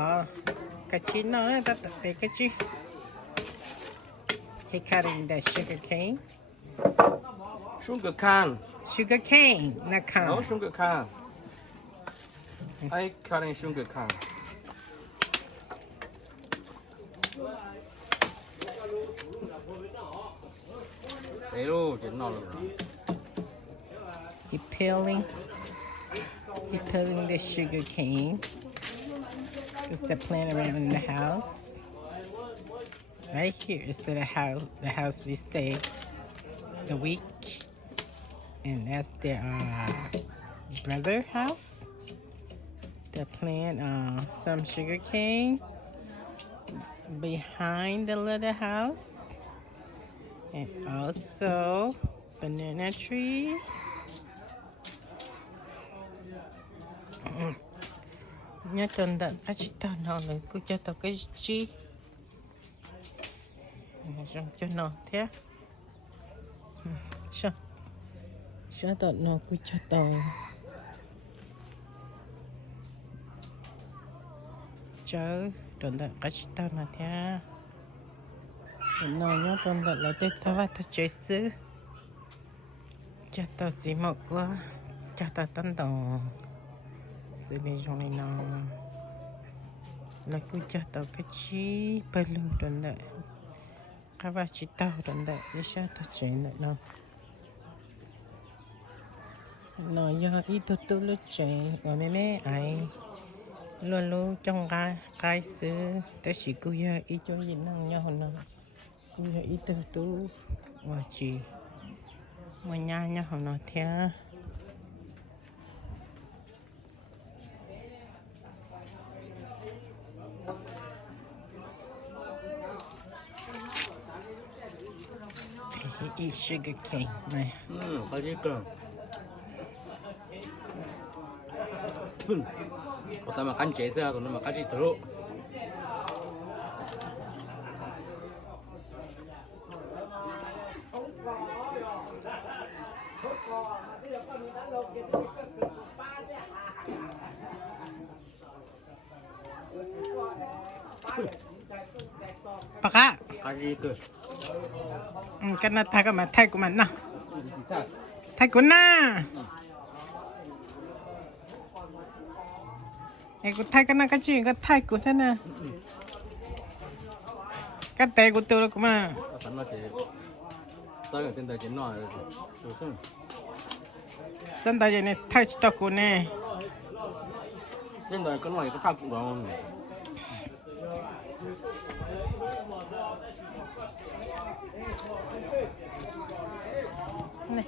là Cachino, that's the cachi. He cutting the sugar cane. Sugar cane. Sugar cane, not cane. No sugar cane. I cutting sugar cane. Đấy luôn, chuyện nào rồi. He peeling the sugar cane. It's the plant around in the house. Right here is the house we stay a week. And that's their brother house. They plant some sugar cane behind the little house. And also banana tree. Nhớ tuần đã chỉ tao nóเลยcứ cho tao cái chi xong cho nó thế sao tao nó cứ cho tao chớ tuần đã chỉ tao nó thế nó nhớ tuần đã là tết tao tao chơi xứ cho tao chỉ một quá cho tao tấn tao xử lý trong này nó là cứ cho tao cái chi bao lâu rồi đấy các bạn chỉ tao rồi đấy để sao tao chơi nữa nó giờ ít tôi lúc chơi ở mẹ ai luôn luôn trong cái xứ tao chỉ cứ giờ ít cho gì năng nhau nữa cứ giờ ít tôi và chỉ mà nhà nhau nó theo eat sugar cane này. 맛있다. Kita makan jasa, kalau makan sih teruk. Paka. Kasih ke. Cái này thay cái mà thay của mình nè, thay của na, này của thay cái này cái gì cái thay của thế này, cái tay của tôi là của mà, chân tay này thay cho của nè, chân tay cái này cái thay của nó. này.